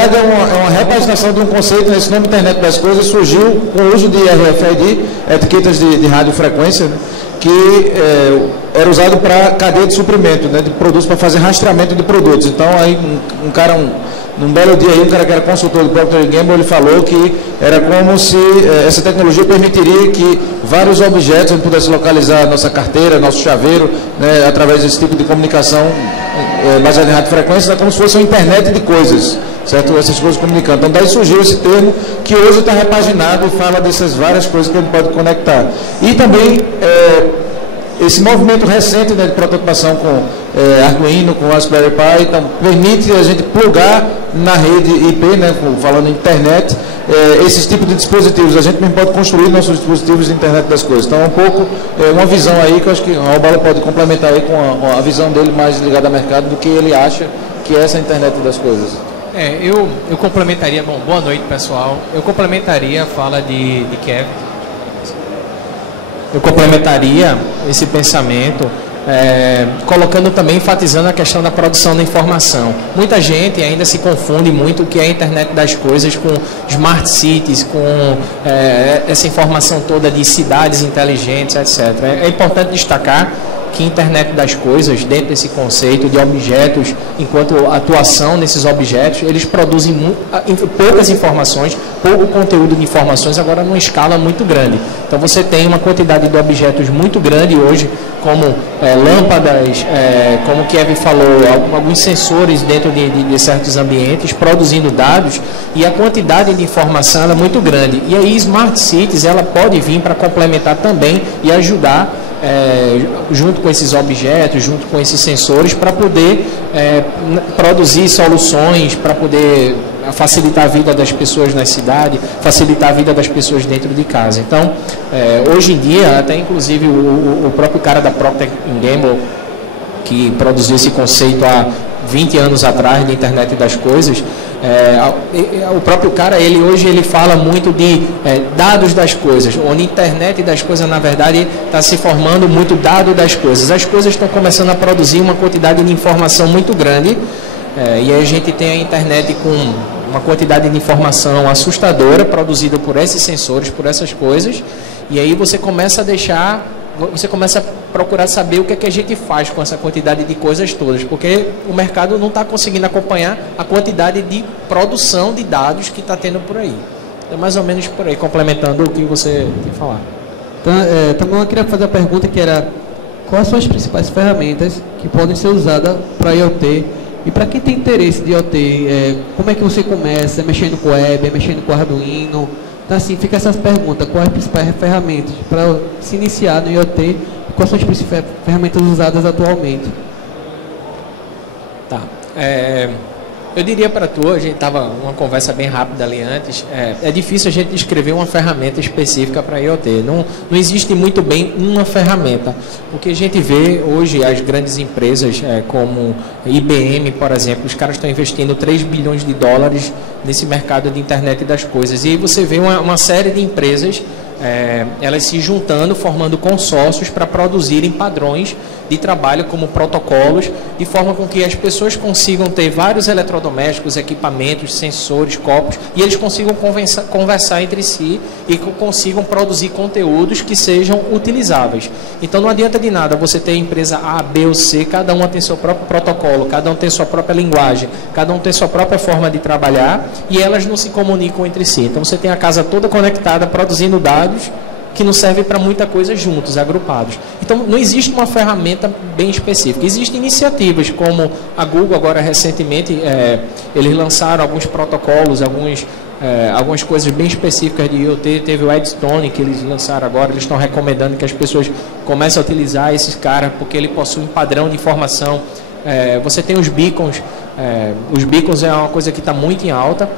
verdade, é uma repaginação de um conceito. Esse nome Internet das Coisas surgiu com o uso de RFID, etiquetas de radiofrequência, né, que era usado para cadeia de suprimento, né, de produtos, para fazer rastreamento de produtos. Então, aí num belo dia, aí, um cara que era consultor do Procter & Gamble, ele falou que era como se essa tecnologia permitiria que vários objetos, a gente pudesse localizar nossa carteira, nosso chaveiro, né, através desse tipo de comunicação baseada em radiofrequência, como se fosse uma internet de coisas, certo? Essas coisas comunicando. Então, daí surgiu esse termo que hoje está repaginado e fala dessas várias coisas que a gente pode conectar. E também esse movimento recente, né, de prototipação com Arduino, com Raspberry Pi, então, permite a gente plugar na rede IP, né, falando em internet, esses tipos de dispositivos. A gente mesmo pode construir nossos dispositivos de internet das coisas. Então, é um pouco uma visão aí que eu acho que o Albala pode complementar aí com a visão dele mais ligada ao mercado do que ele acha que é essa internet das coisas. Eu complementaria, boa noite, pessoal. Eu complementaria a fala de Kevin. Eu complementaria esse pensamento, colocando também, enfatizando a questão da produção da informação. Muita gente ainda se confunde muito o que é a internet das coisas com smart cities, com essa informação toda de cidades inteligentes, etc. É importante destacar que a internet das coisas, dentro desse conceito de objetos, enquanto atuação nesses objetos, eles produzem poucas informações, pouco conteúdo de informações, agora numa escala muito grande. Então você tem uma quantidade de objetos muito grande hoje, como lâmpadas, como o Kevin falou, alguns sensores dentro de certos ambientes, produzindo dados, e a quantidade de informação é muito grande. E aí Smart Cities ela pode vir para complementar também e ajudar junto com esses objetos, junto com esses sensores, para poder produzir soluções, para poder facilitar a vida das pessoas na cidade, facilitar a vida das pessoas dentro de casa. Então, hoje em dia, até inclusive o próprio cara da Procter & Gamble, que produziu esse conceito há 20 anos atrás de internet das coisas, o próprio cara, hoje ele fala muito de dados das coisas, onde a internet das coisas, na verdade, está se formando muito dado das coisas. As coisas estão começando a produzir uma quantidade de informação muito grande, e aí a gente tem a internet com uma quantidade de informação assustadora, produzida por esses sensores, por essas coisas, e aí você começa a procurar saber o que é que a gente faz com essa quantidade de coisas todas, porque o mercado não está conseguindo acompanhar a quantidade de produção de dados que está tendo por aí. É mais ou menos por aí, complementando o que você tem que falar. Então, também eu queria fazer a pergunta que era: quais são as principais ferramentas que podem ser usadas para IoT? E para quem tem interesse de IoT, como é que você começa? Mexendo com web, mexendo com Arduino? Então, assim, fica essas perguntas: quais as principais ferramentas para se iniciar no IoT? Quais são as principais ferramentas usadas atualmente? Tá. Eu diria para tu, a gente estava uma conversa bem rápida ali antes, é difícil a gente descrever uma ferramenta específica para IoT. Não existe muito bem uma ferramenta. O que a gente vê hoje, as grandes empresas como IBM, por exemplo, os caras estão investindo 3 bilhões de dólares nesse mercado de internet das coisas. E aí você vê uma série de empresas, elas se juntando, formando consórcios para produzirem padrões de trabalho como protocolos, de forma com que as pessoas consigam ter vários eletrodomésticos, equipamentos, sensores, copos, e eles consigam conversar entre si e consigam produzir conteúdos que sejam utilizáveis. Então não adianta de nada você ter a empresa A, B ou C, cada uma tem seu próprio protocolo, cada um tem sua própria linguagem, cada um tem sua própria forma de trabalhar, e elas não se comunicam entre si. Então você tem a casa toda conectada, produzindo dados que não servem para muita coisa juntos, agrupados. Então, não existe uma ferramenta bem específica. Existem iniciativas, como a Google, agora recentemente, eles lançaram alguns protocolos, algumas coisas bem específicas de IoT. Teve o Edstone, que eles lançaram agora, eles estão recomendando que as pessoas comecem a utilizar esses caras, porque ele possui um padrão de informação. Você tem os beacons. Os beacons é uma coisa que está muito em alta.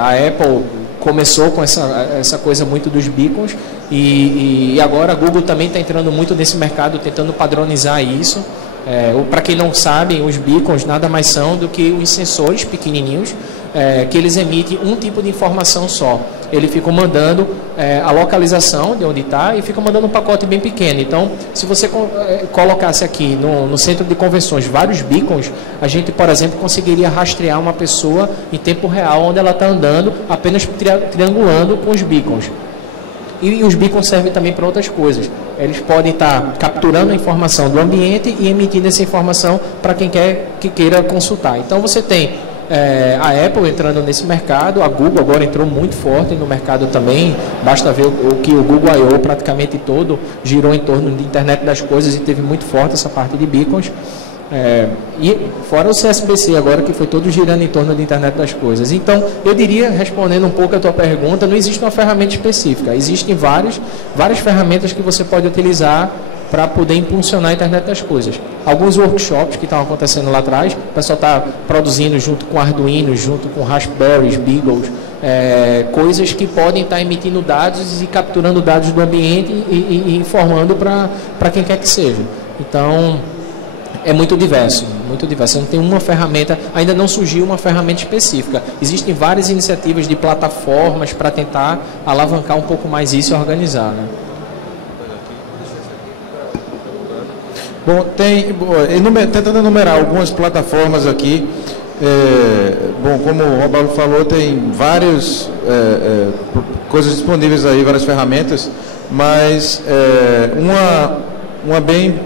A Apple começou com essa coisa muito dos beacons, e agora a Google também está entrando muito nesse mercado, tentando padronizar isso. Para quem não sabe, os beacons nada mais são do que os sensores pequenininhos que eles emitem um tipo de informação só. Ele fica mandando a localização de onde está e fica mandando um pacote bem pequeno. Então, se você colocasse aqui no centro de convenções vários beacons, a gente, por exemplo, conseguiria rastrear uma pessoa em tempo real onde ela está andando, apenas triangulando com os beacons. E os beacons servem também para outras coisas. Eles podem estar capturando a informação do ambiente e emitindo essa informação para quem queira consultar. Então, você tem a Apple entrando nesse mercado, a Google agora entrou muito forte no mercado também, basta ver o que o Google I.O. praticamente todo girou em torno de internet das coisas e teve muito forte essa parte de beacons. E fora o CSBC agora, que foi todo girando em torno da internet das coisas. Então, eu diria, respondendo um pouco a tua pergunta, não existe uma ferramenta específica, existem várias ferramentas que você pode utilizar para poder impulsionar a internet das coisas. Alguns workshops que estavam acontecendo lá atrás, o pessoal está produzindo junto com Arduino, junto com Raspberries, Beagles, coisas que podem estar emitindo dados e capturando dados do ambiente e informando para quem quer que seja. Então, é muito diverso, muito diverso. Não tem uma ferramenta, ainda não surgiu uma ferramenta específica. Existem várias iniciativas de plataformas para tentar alavancar um pouco mais isso e organizar, né? Bom, tentando enumerar algumas plataformas aqui. Bom, como o Robaldo falou, tem várias coisas disponíveis aí, várias ferramentas, mas uma bem,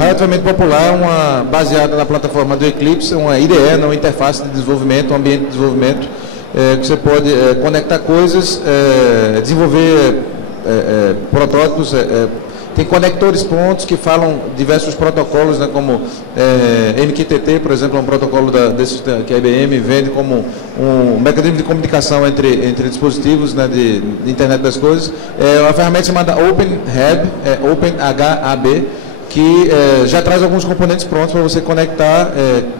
relativamente popular, uma baseada na plataforma do Eclipse, uma IDE, uma interface de desenvolvimento, um ambiente de desenvolvimento, que você pode conectar coisas, desenvolver protótipos. Tem conectores prontos que falam diversos protocolos, né, como MQTT, por exemplo, é um protocolo que a IBM vende como um mecanismo de comunicação entre dispositivos, né, de internet das coisas. Uma ferramenta chamada OpenHAB, OpenHAB, que já traz alguns componentes prontos para você conectar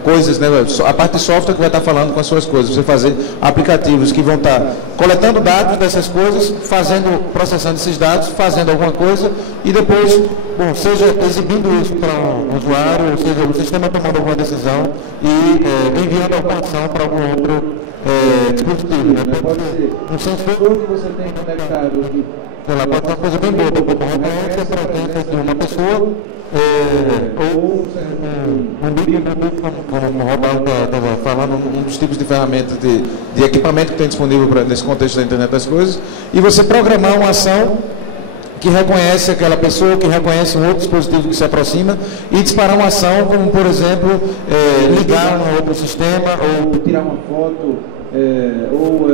coisas, né, a parte de software que vai estar falando com as suas coisas, você fazer aplicativos que vão estar coletando dados dessas coisas, processando esses dados, fazendo alguma coisa e depois, seja exibindo isso para um usuário, ou seja, o sistema tomando alguma decisão e enviando a informação para algum outro dispositivo, né? Pode ser um sensor que você tem conectado, pode ser uma coisa bem boa, como referência para dentro de uma pessoa, ou um beacon, como o Robaldo estava falando, um dos tipos de ferramentas de equipamento que tem disponível nesse contexto da internet das coisas, e você programar uma ação que reconhece aquela pessoa, que reconhece um outro dispositivo que se aproxima e disparar uma ação, como por exemplo, ligar um outro sistema, ou tirar uma foto, ou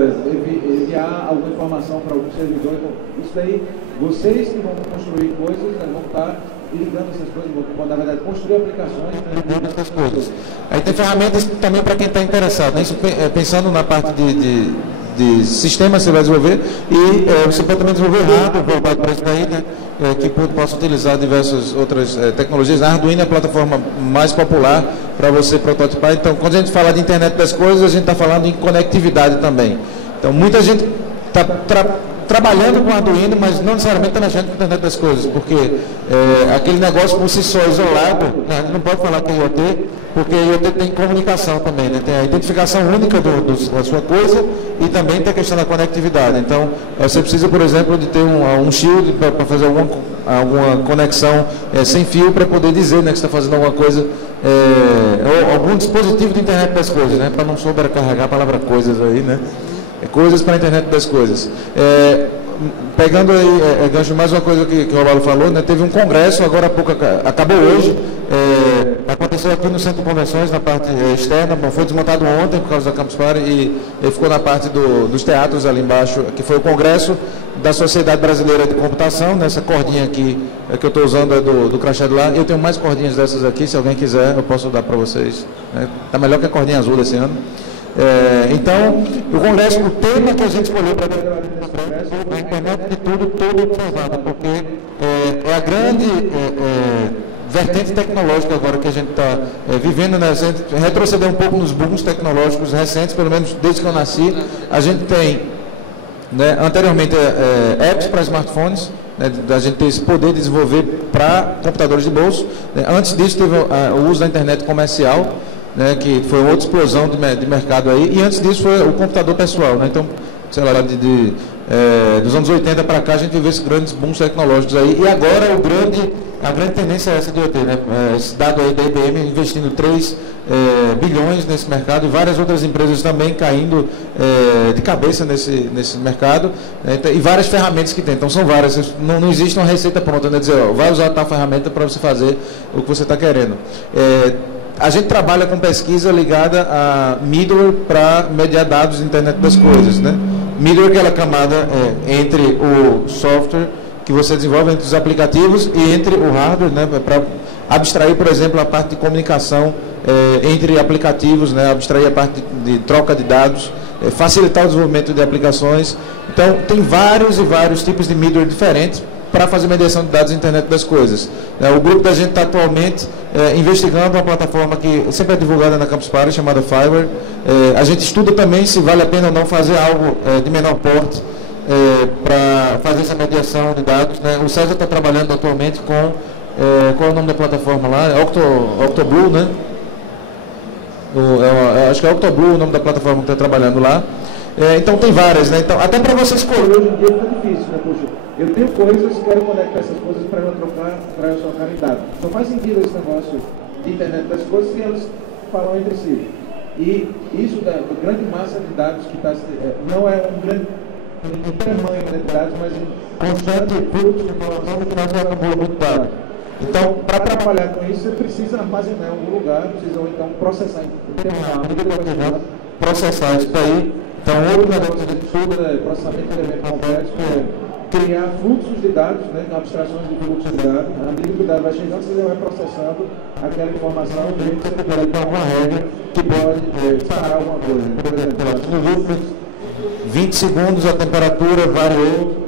enviar alguma informação para algum servidor. Então, isso daí, vocês que vão construir coisas, vão estar ligando essas coisas, vão, na verdade, construir aplicações, ligando essas coisas. Aí tem ferramentas também para quem está interessado, né? Isso, pensando na parte de sistema que você vai desenvolver, e você pode também desenvolver hardware voltado para isso daí, né? Que possa utilizar diversas outras tecnologias. A Arduino é a plataforma mais popular para você prototipar. Então, quando a gente fala de internet das coisas, a gente está falando em conectividade também. Então, muita gente está trabalhando com Arduino, mas não necessariamente está mexendo com a internet das coisas, porque aquele negócio por si só isolado, a gente não pode falar que é IoT, porque IoT tem comunicação também, né? Tem a identificação única da sua coisa e também tem a questão da conectividade. Então, você precisa, por exemplo, de ter um shield para fazer alguma conexão sem fio para poder dizer, né, que você está fazendo alguma coisa, ou algum dispositivo de internet das coisas, né? Para não sobrecarregar a palavra coisas aí, né? Coisas para a internet das coisas. Pegando aí, gancho, mais uma coisa que o Robaldo falou, né? Teve um congresso, agora há pouco, acabou hoje, aconteceu aqui no Centro de Convenções, na parte externa, foi desmontado ontem por causa da Campus Party e ficou na parte dos teatros ali embaixo, que foi o congresso da Sociedade Brasileira de Computação, nessa cordinha aqui que eu estou usando é do crachá de lá. Eu tenho mais cordinhas dessas aqui, se alguém quiser eu posso dar para vocês. Está melhor que a cordinha azul desse ano. Então, o congresso, o tema que a gente escolheu para a internet de tudo, todo observado, porque é a grande vertente tecnológica agora que a gente está vivendo, né? A gente retroceder um pouco nos booms tecnológicos recentes, pelo menos desde que eu nasci. A gente tem, né, anteriormente, apps para smartphones, né, a gente tem esse poder de desenvolver para computadores de bolso. Antes disso, teve o uso da internet comercial, né, que foi outra explosão de mercado aí, e antes disso foi o computador pessoal, né? Então, sei lá, dos anos 80 para cá a gente viu esses grandes booms tecnológicos aí, e agora a grande tendência é essa de IoT, né? Esse dado aí da IBM investindo 3 bilhões nesse mercado, e várias outras empresas também caindo de cabeça nesse mercado, né? E várias ferramentas que tem, então são várias, não existe uma receita pronta, né? Dizer, ó, vai usar tal ferramenta para você fazer o que você está querendo. A gente trabalha com pesquisa ligada a middleware para mediar dados de internet das coisas, né? Middleware é aquela camada entre o software que você desenvolve, entre os aplicativos e entre o hardware, né? Para abstrair, por exemplo, a parte de comunicação entre aplicativos, né? Abstrair a parte de troca de dados, facilitar o desenvolvimento de aplicações. Então, tem vários e vários tipos de middleware diferentes para fazer mediação de dados na internet das coisas. O grupo da gente está atualmente investigando uma plataforma que sempre é divulgada na Campus Party, chamada Fiverr. A gente estuda também se vale a pena ou não fazer algo de menor porte para fazer essa mediação de dados, né? O César está trabalhando atualmente com, qual é o nome da plataforma lá? Octoblue, né? Acho que é Octoblue o nome da plataforma que está trabalhando lá. Então tem várias, né? Então, até para você escolher hoje em dia fica difícil, né? Poxa, eu tenho coisas, quero conectar essas coisas para eu trocar em dados. Não faz sentido esse negócio de internet das coisas se elas falam entre si. E isso da grande massa de dados que está, não é um grande tamanho de dados, mas um constante fluxo de informação que nós acabamos muito dados. Então, para trabalhar com isso, você precisa armazenar em algum lugar, precisa então processar, processar isso daí. Então, outro negócio que a gente estuda é processamento de elemento complexo, criar fluxos de dados, né, abstrações de fluxos de dados. À medida que o dado vai chegando, você vai processando aquela informação, e você pode ter alguma regra que pode parar alguma coisa. Por exemplo, nos últimos 20 segundos a temperatura variou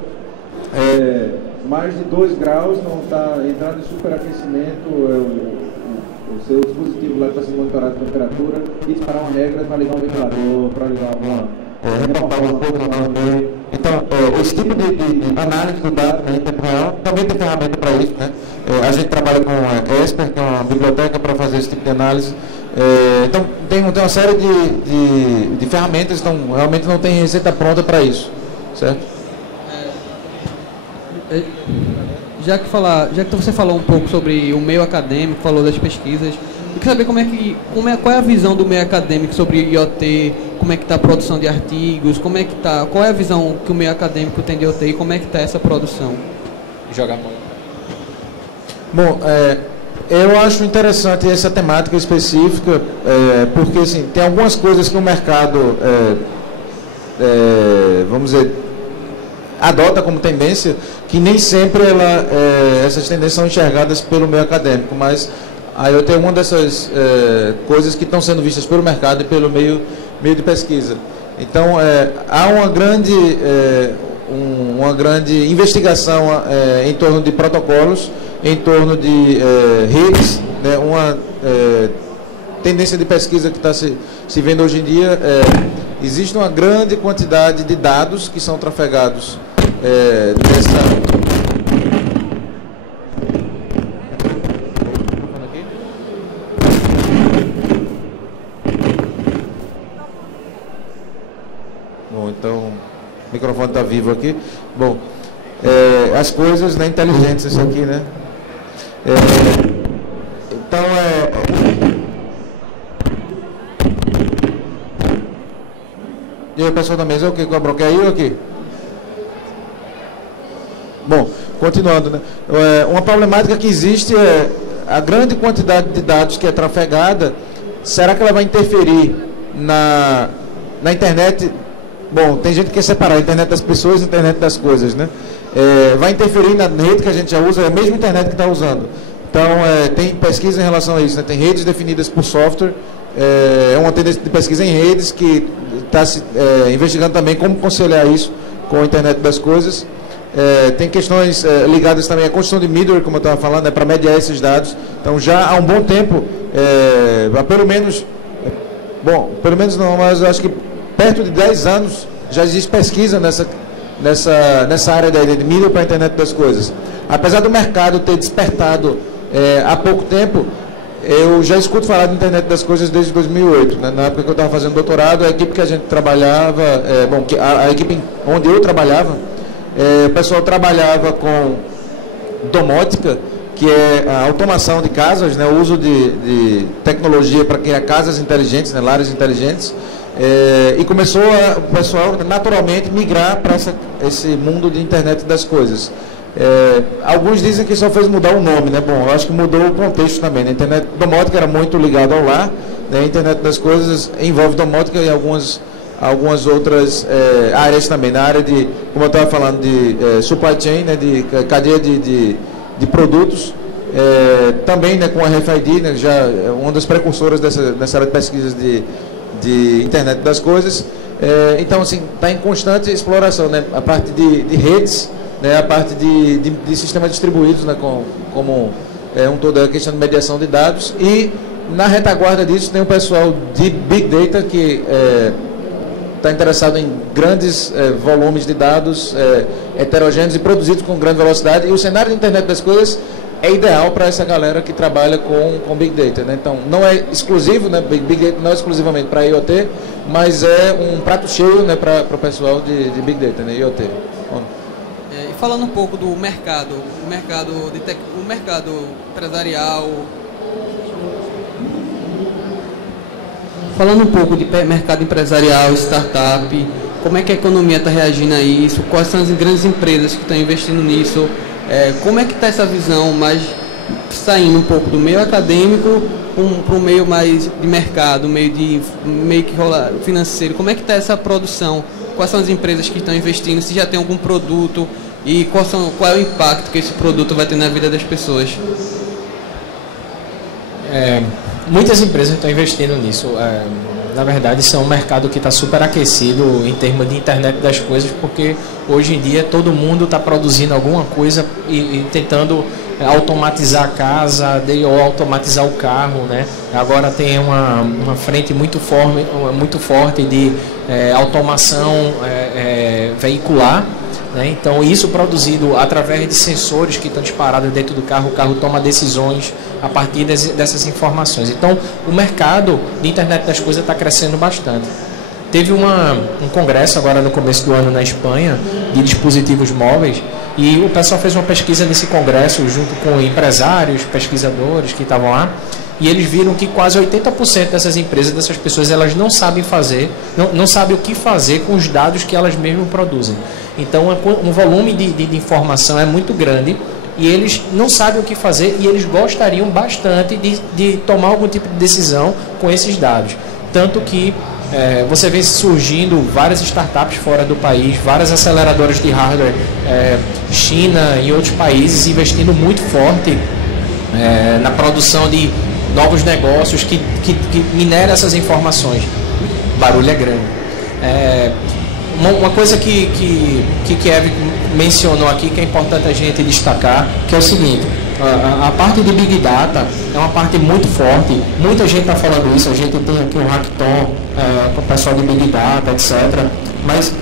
mais de 2 graus, não está entrando em superaquecimento, o seu dispositivo lá está sendo monitorado a temperatura, e disparar uma regra para ligar um ventilador, para ligar reportar uma coisa. Então, esse tipo de análise do dado, né, em tempo real, também tem ferramenta para isso, né? A gente trabalha com a Esper, que é uma biblioteca para fazer esse tipo de análise. Então, tem uma série de ferramentas, então realmente não tem receita pronta para isso, certo? Já que você falou um pouco sobre o meio acadêmico, falou das pesquisas, eu queria saber qual é a visão do meio acadêmico sobre IoT, como é que está a produção de artigos, qual é a visão que o meio acadêmico tem de IoT e como é que está essa produção? Jogar bom. Bom, eu acho interessante essa temática específica, porque assim, tem algumas coisas que o mercado, vamos dizer, adota como tendência, que nem sempre essas tendências são enxergadas pelo meio acadêmico, mas a IoT é uma dessas coisas que estão sendo vistas pelo mercado e pelo meio de pesquisa. Então, há uma grande investigação em torno de protocolos, em torno de redes, né? Uma tendência de pesquisa que está se vendo hoje em dia, existe uma grande quantidade de dados que são trafegados nessa... Bom, então o microfone está vivo aqui. Bom, as coisas, né, inteligentes, isso aqui, né? Então, e aí, pessoal da mesa, o que cobrou? Quer ir ou aqui? Bom, continuando, né? Uma problemática que existe é a grande quantidade de dados que é trafegada. Será que ela vai interferir na internet? Bom, tem gente que quer separar a internet das pessoas e a internet das coisas, né? Vai interferir na rede que a gente já usa, é a mesma internet que está usando. Então, tem pesquisa em relação a isso, né? Tem redes definidas por software, é uma tendência de pesquisa em redes que está investigando também como conciliar isso com a internet das coisas. Tem questões ligadas também à construção de middleware, como eu estava falando, né, para mediar esses dados. Então, já há um bom tempo, pelo menos não, mas eu acho que perto de 10 anos já existe pesquisa nessa área de middleware para a internet das coisas. Apesar do mercado ter despertado há pouco tempo, Eu já escuto falar de internet das coisas desde 2008, né? Na época que eu estava fazendo doutorado, a equipe que a gente trabalhava, a equipe onde eu trabalhava, o pessoal trabalhava com domótica, que é a automação de casas, né? O uso de tecnologia para criar casas inteligentes, né? Lares inteligentes, e começou o pessoal naturalmente migrar para esse mundo de internet das coisas. Alguns dizem que só fez mudar o nome, né? Bom, eu acho que mudou o contexto também, né? A internet domótica era muito ligada ao lar, né? A internet das coisas envolve domótica e algumas outras áreas também, na área de, como eu estava falando, de supply chain, né? De cadeia de produtos, também, né? Com a RFID, né? Já é uma das precursoras nessa área de pesquisas de internet das coisas. Então, assim, está em constante exploração, né? A parte de redes, né, a parte de sistemas distribuídos, né, como toda a questão de mediação de dados, e na retaguarda disso tem o pessoal de Big Data que está interessado em grandes volumes de dados heterogêneos e produzidos com grande velocidade, e o cenário de internet das coisas é ideal para essa galera que trabalha com Big Data, né? Então, não é exclusivo, né? Big Data não é exclusivamente para IoT, mas é um prato cheio, né, para o pessoal de Big Data, né, IoT. Falando um pouco do mercado, o mercado empresarial. Falando um pouco de mercado empresarial, startup, como é que a economia está reagindo a isso? Quais são as grandes empresas que estão investindo nisso? Como é que está essa visão, mais saindo um pouco do meio acadêmico para um meio mais de mercado, meio que rola financeiro? Como é que está essa produção? Quais são as empresas que estão investindo? Se já tem algum produto? E qual é o impacto que esse produto vai ter na vida das pessoas? Muitas empresas estão investindo nisso. Na verdade, isso é um mercado que está super aquecido em termos de internet das coisas, porque hoje em dia todo mundo está produzindo alguma coisa e tentando automatizar a casa ou automatizar o carro, né? Agora tem uma frente muito forte de automação veicular. Então, isso produzido através de sensores que estão disparados dentro do carro, o carro toma decisões a partir dessas informações. Então, o mercado de internet das coisas está crescendo bastante. Teve um congresso agora no começo do ano na Espanha de dispositivos móveis, e o pessoal fez uma pesquisa nesse congresso junto com empresários, pesquisadores que estavam lá, e eles viram que quase 80% dessas empresas, dessas pessoas, elas não sabem não sabem o que fazer com os dados que elas mesmas produzem. Então, um volume de informação é muito grande e eles não sabem o que fazer, e eles gostariam bastante de tomar algum tipo de decisão com esses dados. Tanto que você vê surgindo várias startups fora do país, várias aceleradoras de hardware, China e outros países investindo muito forte na produção de novos negócios que mineram essas informações. O barulho é grande. Uma coisa que Kevin mencionou aqui, que é importante a gente destacar, que é o seguinte: a parte de Big Data é uma parte muito forte. Muita gente está falando isso. A gente tem aqui um hackathon com o pessoal de Big Data, etc. Mas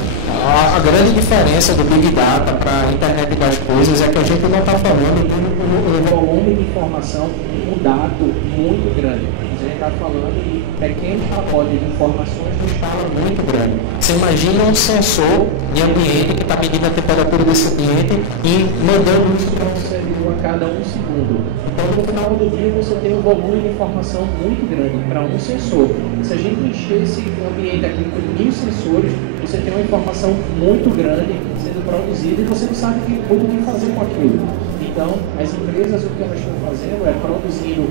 a grande diferença do Big Data para a internet das coisas é que a gente não está falando de um volume de informação, um dado muito grande. A gente está falando de pequenos pacotes de informações de escala muito grande. Você imagina um sensor de ambiente que está medindo a temperatura desse ambiente e mandando isso para um servidor a cada 1 segundo. Então, no final do dia, você tem um volume de informação muito grande para um sensor. Se a gente encher esse ambiente aqui com 1000 sensores, você tem uma informação muito grande sendo produzida e você não sabe o que fazer com aquilo. Então, as empresas, o que elas estão fazendo é produzindo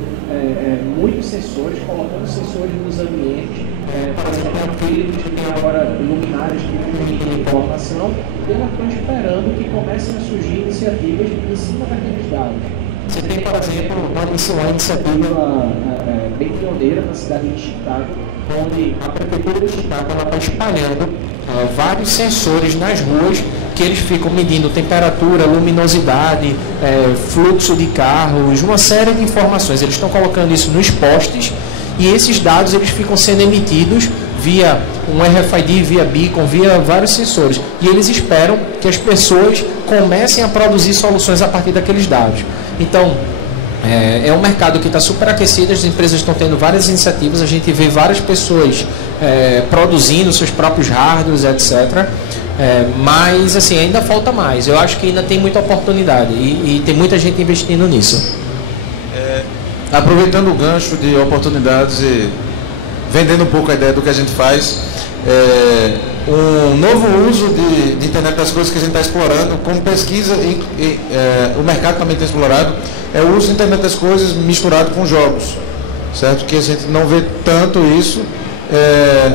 muitos sensores, colocando sensores nos ambientes. Por exemplo, a Philips tem agora luminárias que emitem informação, e elas estão esperando que comecem a surgir iniciativas em cima daqueles dados. Você tem, por exemplo, uma iniciativa bem pioneira na cidade de Chicago, onde a prefeitura de Chicago está espalhando vários sensores nas ruas, que eles ficam medindo temperatura, luminosidade, fluxo de carros, uma série de informações. Eles estão colocando isso nos postes, e esses dados eles ficam sendo emitidos via um RFID, via beacon, via vários sensores. E eles esperam que as pessoas comecem a produzir soluções a partir daqueles dados. Então, É um mercado que está superaquecido, as empresas estão tendo várias iniciativas, a gente vê várias pessoas produzindo seus próprios hardwares, etc. Mas assim, ainda falta mais. Eu acho que ainda tem muita oportunidade e tem muita gente investindo nisso. Aproveitando o gancho de oportunidades e vendendo um pouco a ideia do que a gente faz, um novo uso de internet das coisas que a gente está explorando, como pesquisa e o mercado também tem explorado, é o uso da internet das coisas misturado com jogos, certo? Que a gente não vê tanto isso.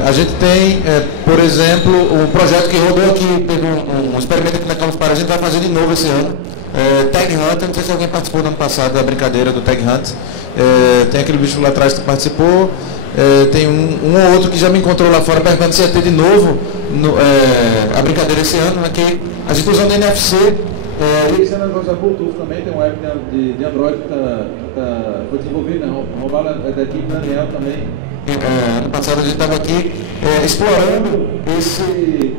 A gente tem, por exemplo, um projeto que rodou aqui, teve um experimento aqui na Campus Party, a gente vai fazer de novo esse ano. Tag Hunt, não sei se alguém participou no ano passado da brincadeira do Tag Hunt. Tem aquele bicho lá atrás que participou. Tem um ou outro que já me encontrou lá fora perguntando se ia ter de novo a brincadeira esse ano, né, que a gente usando NFC. E esse ano vai usar Bluetooth também, tem um app de Android que foi desenvolvido, né, roubado da equipe Daniel também. Ano passado a gente estava aqui explorando esse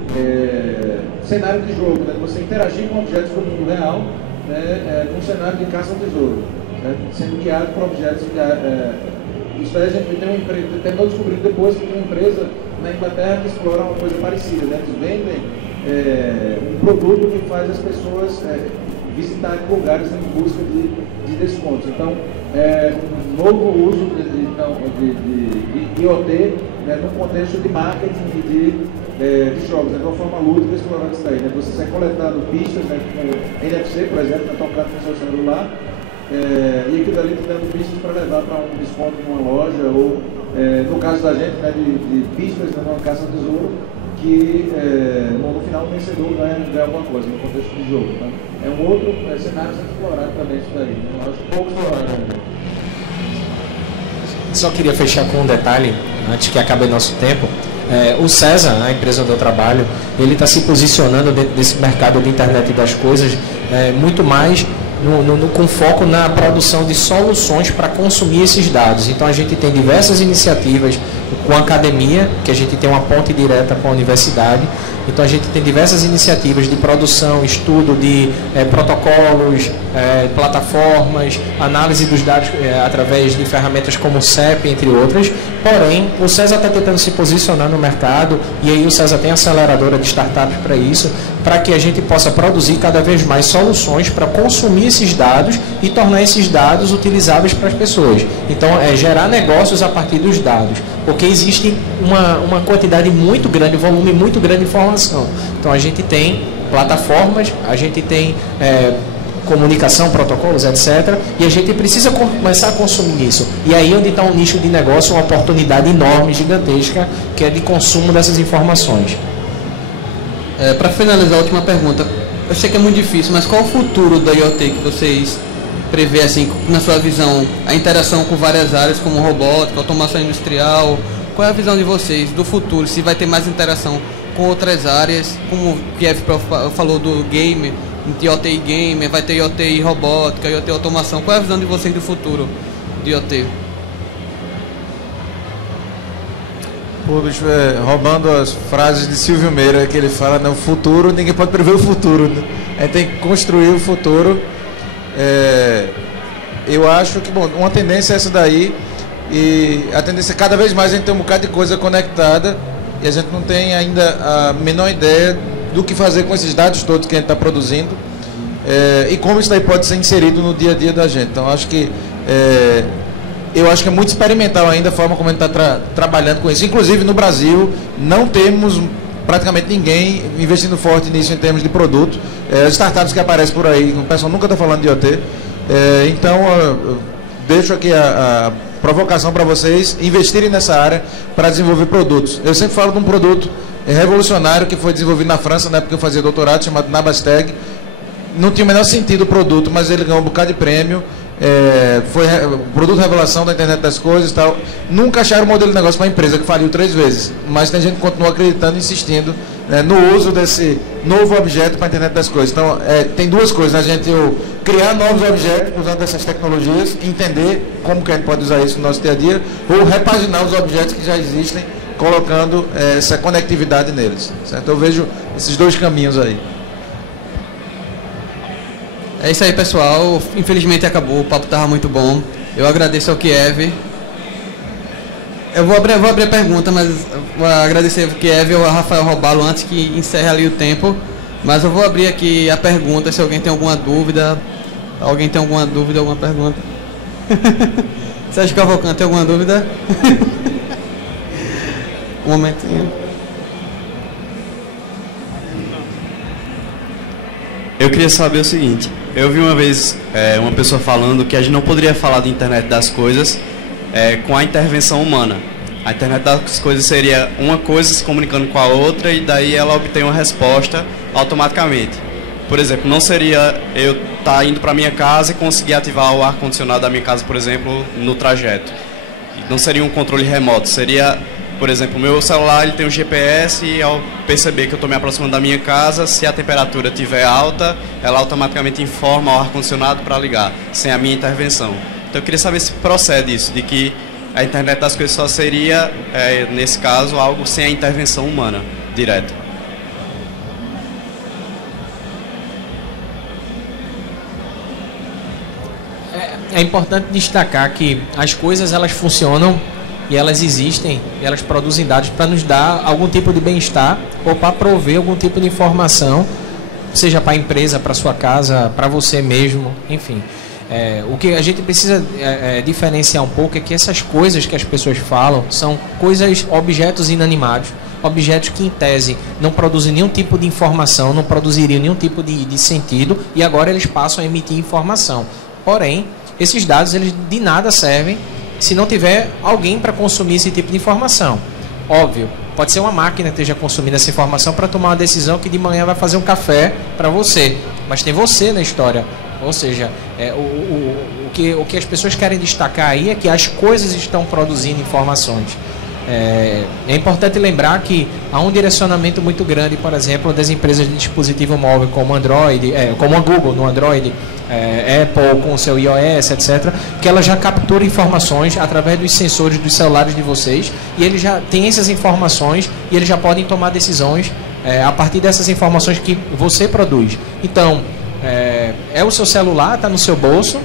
cenário de jogo, né, você interagir com objetos do mundo real, né, num cenário de caça ao tesouro, né, sendo guiado por objetos. Isso aí a gente tem uma empresa, terminou descobrindo depois que tem uma empresa na Inglaterra que explora uma coisa parecida, né? Eles vendem um produto que faz as pessoas visitarem lugares em busca de descontos. Então, um novo uso de IoT, né, no contexto de marketing e de jogos, né, de uma forma lúdica explorando isso aí, né? Você sai coletando pistas, né, com NFC, por exemplo, né, tocando com seu celular. E aquilo ali te dando pistas para levar para um desconto numa loja ou, no caso da gente, né, de pistas numa caça ao tesouro, que no final o vencedor ganha alguma coisa no contexto do jogo. Tá? É um outro cenário sendo explorado também isso daí. Né? Eu acho pouco explorado ainda. Só queria fechar com um detalhe, antes que acabe nosso tempo. O César, a empresa onde eu trabalho, ele está se posicionando dentro desse mercado de internet das coisas muito mais com foco na produção de soluções para consumir esses dados. Então a gente tem diversas iniciativas com a academia, que a gente tem uma ponte direta com a universidade. Então a gente tem diversas iniciativas de produção, estudo de protocolos, plataformas, análise dos dados através de ferramentas como o CEP, entre outras. Porém, o César está tentando se posicionar no mercado, e aí o César tem aceleradora de startups para isso, para que a gente possa produzir cada vez mais soluções para consumir esses dados e tornar esses dados utilizáveis para as pessoas. Então, gerar negócios a partir dos dados, porque existe uma quantidade muito grande, volume muito grande de informação. Então, a gente tem plataformas, a gente tem comunicação, protocolos, etc. E a gente precisa começar a consumir isso. E aí onde está um nicho de negócio, uma oportunidade enorme, gigantesca, que é de consumo dessas informações. Para finalizar, a última pergunta. Eu sei que é muito difícil, mas qual o futuro da IoT que vocês prevê, assim, na sua visão, a interação com várias áreas, como robótica, automação industrial? Qual é a visão de vocês do futuro? Se vai ter mais interação com outras áreas, como o Kiev falou do game, IoT e game, vai ter IoT e robótica, IoT e automação. Qual é a visão de vocês do futuro de IoT? Pô, bicho, roubando as frases de Silvio Meira, que ele fala, no futuro, ninguém pode prever o futuro, né? A gente tem que construir o futuro. Eu acho que, bom, uma tendência é essa daí, e a tendência é cada vez mais a gente ter um bocado de coisa conectada, e a gente não tem ainda a menor ideia do que fazer com esses dados todos que a gente está produzindo, e como isso daí pode ser inserido no dia a dia da gente. Então, acho que eu acho que é muito experimental ainda a forma como a gente está trabalhando com isso. Inclusive, no Brasil, não temos praticamente ninguém investindo forte nisso em termos de produto. As startups que aparecem por aí, o pessoal nunca está falando de IoT. Então, deixo aqui a provocação para vocês investirem nessa área para desenvolver produtos. Eu sempre falo de um produto revolucionário que foi desenvolvido na França, na época que eu fazia doutorado, chamado Nabasteg. Não tinha o menor sentido o produto, mas ele ganhou um bocado de prêmio. Foi o produto revelação da internet das coisas e tal. Nunca acharam um modelo de negócio para a empresa, que faliu 3 vezes, mas tem gente que continua acreditando e insistindo no uso desse novo objeto para a internet das coisas. Então, tem duas coisas, a gente criar novos objetos usando essas tecnologias, entender como que a gente pode usar isso no nosso dia a dia, ou repaginar os objetos que já existem, colocando essa conectividade neles, certo? Eu vejo esses dois caminhos aí. É isso aí, pessoal. Infelizmente acabou, o papo estava muito bom. Eu agradeço ao Kiev. Eu vou abrir a pergunta, mas vou agradecer ao Kiev e ao Rafael Robalo antes que encerre ali o tempo. Mas eu vou abrir aqui a pergunta, se alguém tem alguma dúvida. Alguém tem alguma dúvida, alguma pergunta? Sérgio Cavalcante, tem alguma dúvida? Um momentinho. Eu queria saber o seguinte, eu vi uma vez uma pessoa falando que a gente não poderia falar de internet das coisas com a intervenção humana. A internet das coisas seria uma coisa se comunicando com a outra e daí ela obtém uma resposta automaticamente. Por exemplo, não seria eu estar indo para minha casa e conseguir ativar o ar-condicionado da minha casa, por exemplo, no trajeto. Não seria um controle remoto, seria, por exemplo, o meu celular ele tem um GPS e ao perceber que eu estou me aproximando da minha casa, se a temperatura estiver alta, ela automaticamente informa ao ar-condicionado para ligar, sem a minha intervenção. Então eu queria saber se procede isso, de que a internet das coisas só seria, nesse caso, algo sem a intervenção humana, direta. É importante destacar que as coisas elas funcionam e elas existem, e elas produzem dados para nos dar algum tipo de bem-estar ou para prover algum tipo de informação, seja para a empresa, para a sua casa, para você mesmo, enfim. O que a gente precisa diferenciar um pouco é que essas coisas que as pessoas falam são coisas, objetos inanimados, objetos que em tese não produzem nenhum tipo de informação, não produziriam nenhum tipo de sentido e agora eles passam a emitir informação. Porém, esses dados eles de nada servem se não tiver alguém para consumir esse tipo de informação. Óbvio, pode ser uma máquina que esteja consumindo essa informação para tomar uma decisão que de manhã vai fazer um café para você, mas tem você na história. Ou seja, o que as pessoas querem destacar aí é que as coisas estão produzindo informações. É importante lembrar que há um direcionamento muito grande, por exemplo, das empresas de dispositivo móvel como Android, como a Google no Android, Apple com o seu iOS, etc., que ela já captura informações através dos sensores dos celulares de vocês e eles já têm essas informações e eles já podem tomar decisões a partir dessas informações que você produz. Então, é o seu celular, está no seu bolso,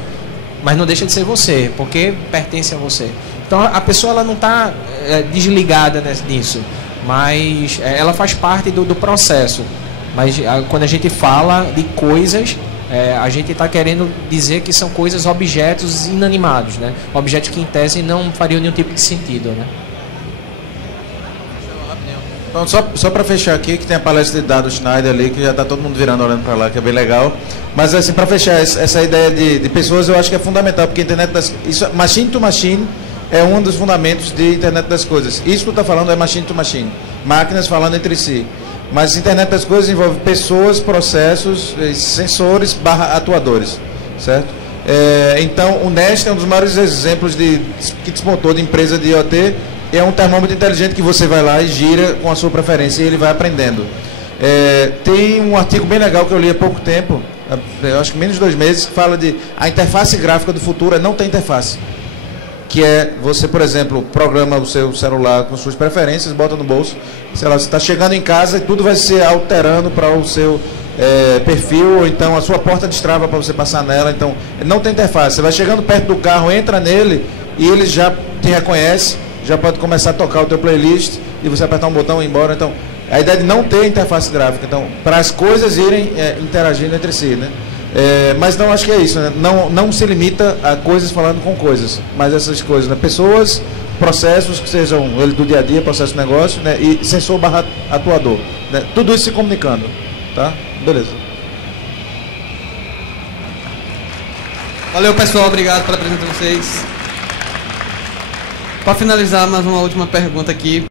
mas não deixa de ser você, porque pertence a você. Então a pessoa ela não está desligada nisso, mas ela faz parte do processo. Mas quando a gente fala de coisas, a gente está querendo dizer que são coisas, objetos inanimados, né? Objetos que em tese não fariam nenhum tipo de sentido, né? Então, só para fechar aqui, que tem a palestra de dados Schneider ali, que já está todo mundo virando olhando para lá, que é bem legal. Mas assim, para fechar, essa ideia de pessoas eu acho que é fundamental, porque a internet machine to machine é um dos fundamentos de internet das coisas. Isso que eu estou falando é machine to machine, máquinas falando entre si. Mas internet das coisas envolve pessoas, processos, sensores / atuadores, certo? Então, o Nest é um dos maiores exemplos que desmontou de empresa de IoT. É um termômetro inteligente que você vai lá e gira com a sua preferência e ele vai aprendendo. Tem um artigo bem legal que eu li há pouco tempo, eu acho que menos de 2 meses, que fala de a interface gráfica do futuro não tem interface. Que você, por exemplo, programa o seu celular com suas preferências, bota no bolso, sei lá, você está chegando em casa e tudo vai se alterando para o seu perfil, ou então a sua porta destrava para você passar nela, então não tem interface. Você vai chegando perto do carro, entra nele e ele já te reconhece, já pode começar a tocar o teu playlist e você apertar um botão e ir embora. Então, a ideia de não ter interface gráfica, então, para as coisas irem interagindo entre si, né? Mas não acho que é isso, né? Não se limita a coisas falando com coisas, mas essas coisas, né? Pessoas, processos que sejam do dia a dia, processo de negócio, né? E sensor / atuador, né? Tudo isso se comunicando, tá? Beleza. Valeu, pessoal, obrigado pela presença de vocês. Para finalizar, mais uma última pergunta aqui.